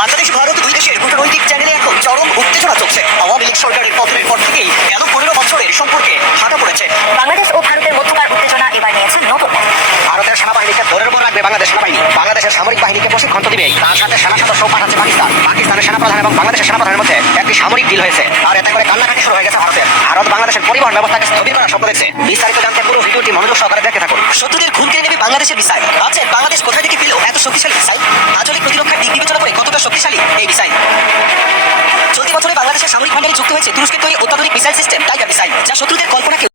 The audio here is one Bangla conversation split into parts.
বাংলাদেশ ভারত দুই দেশের কূটনৈতিক চ্যানেলে এখন চরম উত্তেজনা চলছে। আওয়ামী লীগ সরকারের পতনের পর থেকেই গেল 15 বছরের সম্পর্কে ভাটা পড়েছে। বাংলাদেশ ও ভারতের মধ্যকার উত্তেজনা এবার নিয়েছে নতুন। ভারতের সেনাবাহিনীকে দৌড়ের উপর রাখবে বাংলাদেশ সেনাবাহিনী। বাংলাদেশের সামরিক বাহিনীকে প্রশিক্ষণ তো দিবে, তার সাথে সেনা সদস্য পাঠাচ্ছে পাকিস্তান। পাকিস্তানের সেনাপ্রধান এবং বাংলাদেশের সেনাপ্রধানের মধ্যে একটি সামরিক ডিল হয়েছে, আর এতে করে কান্নাকাটি শুরু হয়ে গেছে ভারতের। ভারত বাংলাদেশের পরিবহন ব্যবস্থাকে স্থবির করার স্বপ্ন দেখছে। বিস্তারিত জানতে পুরো ভিডিওটি মনোযোগ সহকারে দেখতে থাকুন। শত্রুদের ঘুম কেড়ে নেবে বাংলাদেশের মিসাইল। ভাবছেন বাংলাদেশ কোথা থেকে পেল এত শক্তিশালী মিসাইল? আঞ্চলিক প্রতিরক্ষার দিক বিবেচনা করে কতটা শক্তিশালী এই মিসাইল? চলতি বছরে বাংলাদেশের সামরিক ভান্ডারে যুক্ত হয়েছে তুরস্কের তৈরি অত্যাধুনিক মিসাইল সিস্টেম টাইগার মিসাইল, যা শত্রুদের কল্পনাকে।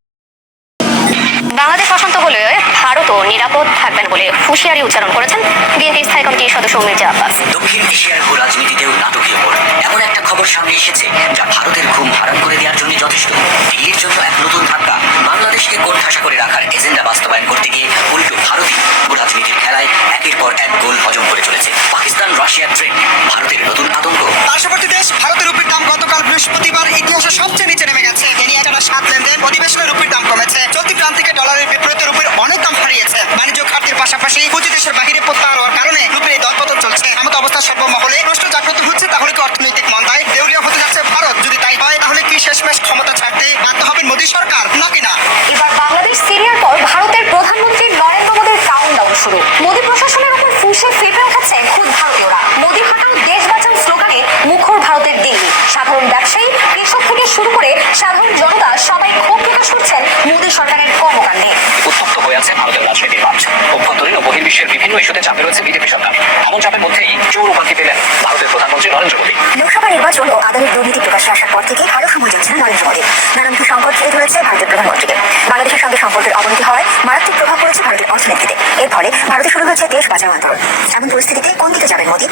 বাংলাদেশ অশান্ত হলে ভারতও নিরাপদ থাকবেন বলে হুঁশিয়ারি উচ্চারণ করেছেন বিএনপির স্থায়ী কমিটির সদস্য মির্জা আব্বাস। দক্ষিণ এশিয়ার ভূ রাজনীতিতেও নাটকীয় মোড়। এমন একটা খবর সামনে এসেছে যা ভারতের ঘুম হারাম করে দেওয়ার জন্য যথেষ্ট। দিল্লির জন্য এক নতুন ধাক্কা। বাংলাদেশকে কোণঠাসা করে রাখার এজেন্ডা বাস্তবায়ন করতে গিয়ে উল্টো ভারতই ভূ রাজনীতির খেলায় একের পর এক গোল হজম করে চলেছে। পাকিস্তান রাশিয়ার ট্রেন্ড, ভারতের নতুন আতঙ্ক। পার্শ্ববর্তী দেশ ভারতের রুপির দাম গতকাল বৃহস্পতিবার ইতিহাসে সবচেয়ে নিচে নেমে গেছে। এ নিয়ে টানা 7 লেনদেন অধিবেশনে রুপির দাম কমেছে। চলতি প্রান্তিকে ডলারের বিপরীতে রুপির অনেক দাম হারিয়েছে। বাণিজ্য ঘাটতির পাশাপাশি পুঁজি দেশের বাহিরে প্রত্যাহার হওয়ার কারণে রুপির এই দরপতন চলছে। এমত অবস্থা সর্বমহলে প্রশ্ন জাগ্রত হচ্ছে, তাহলে কি অর্থনৈতিক মন্দায় দেউলিয়া হতে যাচ্ছে ভারত? যদি তাই হয়, তাহলে কি শেষমেশ ক্ষমতা ছাড়তে বাধ্য হবেন মোদী সরকার নাকি না? এবার বাংলাদেশ সিরিয়ার পর ভারতের প্রধানমন্ত্রী নরেন্দ্র মোদীর কাউন্টডাউন শুরু। মোদী প্রশাসনের উপর ফুঁসে ফেঁপে উঠেছে খুদ ভারতীয়রা। মোদী হাঁটান দেশ বাঁচান স্লোগানে মুখর ভারতের দিল্লি। সাধারণ ব্যবসায়ী, কৃষক থেকে শুরু করে সাধারণ জনতা সবাই ক্ষোভ প্রকাশ করছেন মোদী সরকারের কর্মকাণ্ডে। উত্তপ্ত হয়ে আছে ভারতের রাজনৈতিক মাঠ। অভ্যন্তরীণ ও বহির্বিশ্বের বিভিন্ন ইস্যুতে চাপে রয়েছে বিজেপি সরকার। এমন চাপের মধ্যেই চোর উপাধি পেলেন ভারতের প্রধানমন্ত্রী নরেন্দ্র মোদী। লোকসভা নির্বাচন ও আদালত দুর্নীতি প্রকাশ্যে আসার পর থেকে ভালো সময় যাচ্ছেন নরেন্দ্র মোদী। নানামুখী সংকট ঘিরে ধরেছে ভারতের প্রধানমন্ত্রীকে। বাংলাদেশের সঙ্গে সম্পর্কের অবনতি হওয়ায় মারাত্মক প্রভাব পড়েছে ভারতের অর্থনীতিতে। এর ফলে ভারতে শুরু হয়েছে দেশ বাঁচাও আন্দোলন। এমন পরিস্থিতিতে কোন দিকে যাবেন মোদী?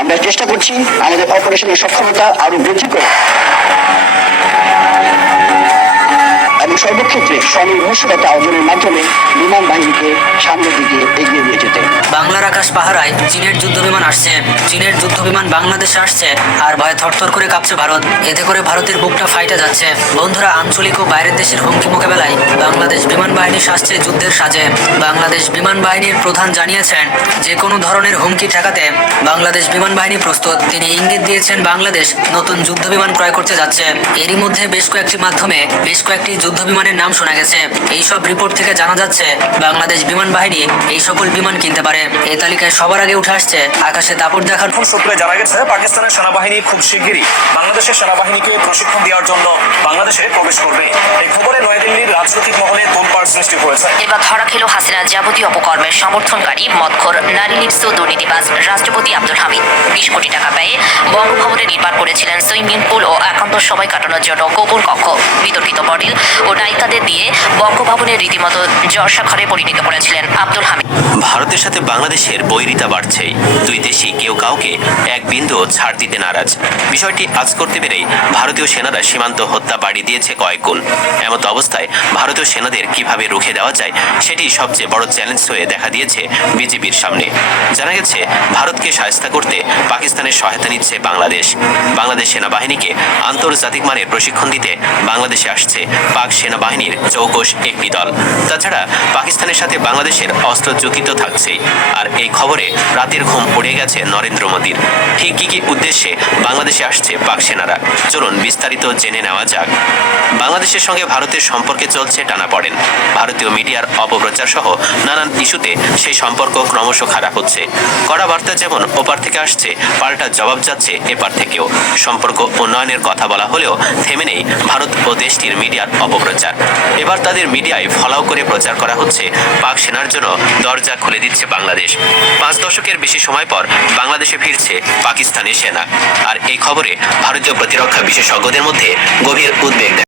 আমরা চেষ্টা করছি আমাদের অপারেশনের সক্ষমতা আরো বৃদ্ধি করে এবং সর্বক্ষেত্রে স্বনির্ভরশীলতা অর্জনের মাধ্যমে বিমান বাহিনীকে সামনের দিকে এগিয়ে নিয়ে যেতে। বাংলার আকাশ পাহারায় চীনের যুদ্ধ বিমান আসছে। চীনের যুদ্ধ বিমান বাংলাদেশে আসছে আর ভয়ে থরথর করে কাঁপছে ভারত। এতে করে ভারতের বুকটা ফাইটে যাচ্ছে। বন্ধুরা, আঞ্চলিক ও বাইরের দেশের হুমকি মোকাবেলায় বাংলাদেশ বিমান বাহিনী সাজছে যুদ্ধের সাজে। বাংলাদেশ বিমান বাহিনীর প্রধান জানিয়েছেন, যে কোনো ধরনের হুমকি ঠেকাতে বাংলাদেশ বিমান বাহিনী প্রস্তুত। তিনি ইঙ্গিত দিয়েছেন বাংলাদেশ নতুন যুদ্ধ বিমান ক্রয় করতে যাচ্ছে। এরই মধ্যে বেশ কয়েকটি মাধ্যমে বেশ কয়েকটি যুদ্ধ বিমানের নাম শোনা গেছে। এইসব রিপোর্ট থেকে জানা যাচ্ছে বাংলাদেশ বিমান বাহিনী এই সকল বিমান কিনতে পারে। এই তালিকায় সবার আগে উঠে আসছে আকাশে দাপট দেখার। সূত্রে জানা গেছে পাকিস্তানের সেনাবাহিনী খুব শিগগিরই বাংলাদেশের সেনাবাহিনীকে প্রশিক্ষণ দেওয়ার জন্য বাংলাদেশে প্রবেশ করবে। এই খবরে নয়াদিল্লির রাজনৈতিক মহলে তোলপাড় সৃষ্টি হয়েছে। এবার ধরা খেল হাসিনার যাবতীয় অপকর্মের সমর্থনকারী মদখোর নারী লিপ্স দুর্নীতিবাজ রাষ্ট্রপতি আব্দুল হামিদ। 20 কোটি টাকা ব্যয়ে বঙ্গভবনে নির্মাণ করেছিলেন সুইমিং পুল ও একান্ত সময় কাটানোর জন্য গোপন কক্ষ। বিতর্কিত মডেল ও নায়িকাদের দিয়ে বঙ্গভবনের রীতিমতো জর্ষাঘরে পরিণত করেছিলেন আব্দুল হামিদ। ভারতের সাথে বাংলাদেশের বৈরিতা বাড়ছেই। দুই দেশই কেউ কাউকে এক বিন্দু ছাড় দিতে নারাজ। বিষয়টি আজ করতে পেরেই ভারতীয় সেনারা সীমান্ত হত্যা বাড়িয়ে দিয়েছে কয়েক গুণ। এমত অবস্থায় ভারতীয় সেনাদের কিভাবে রুখে দেওয়া যায় সেটি সবচেয়ে বড় চ্যালেঞ্জ হয়ে দেখা দিয়েছে বিজেপির সামনে। জানা গেছে ভারতকে সাহায্য করতে পাকিস্তানের সহায়তা নিচ্ছে বাংলাদেশ। বাংলাদেশ সেনাবাহিনীকে আন্তর্জাতিক মানের প্রশিক্ষণ দিতে বাংলাদেশে আসছে পাক সেনাবাহিনীর চৌকস একটি দল। তাছাড়া পাকিস্তানের সাথে বাংলাদেশের অস্ত্র চুক্তি তো থাকছেই। আর এই খবরে রাতের ঘুম উড়ে গেছে নরেন্দ্র মোদীর। ঠিক কি উদ্দেশ্যে বাংলাদেশে আসছে পাক সেনারা, চলুন বিস্তারিত জেনে নেওয়া যাক। বাংলাদেশের সঙ্গে ভারতের সম্পর্কে চলছে টানাপড়েন। ভারতীয় মিডিয়ার অপপ্রচার সহ নানান ইস্যুতে সেই সম্পর্ক ক্রমশ খারাপ হচ্ছে। কড়া বার্তা যেমন ওপার থেকে আসছে, পাল্টা জবাব যাচ্ছে এপার থেকেও। সম্পর্ক উন্নয়নের কথা বলা হলেও থেমে নেই ভারত ও দেশটির মিডিয়ার অপপ্রচার। এবার তাদের মিডিয়ায় ফলাও করে প্রচার করা হচ্ছে পাক সেনার জন্য দরজা খুলে দিচ্ছে বাংলাদেশ। 5 দশকের বেশি সময় পর বাংলাদেশে ফিরছে পাকিস্তানি সেনা। আর এই খবরে ভারতীয় প্রতিরক্ষা বিশেষজ্ঞদের মধ্যে গভীর উদ্বেগ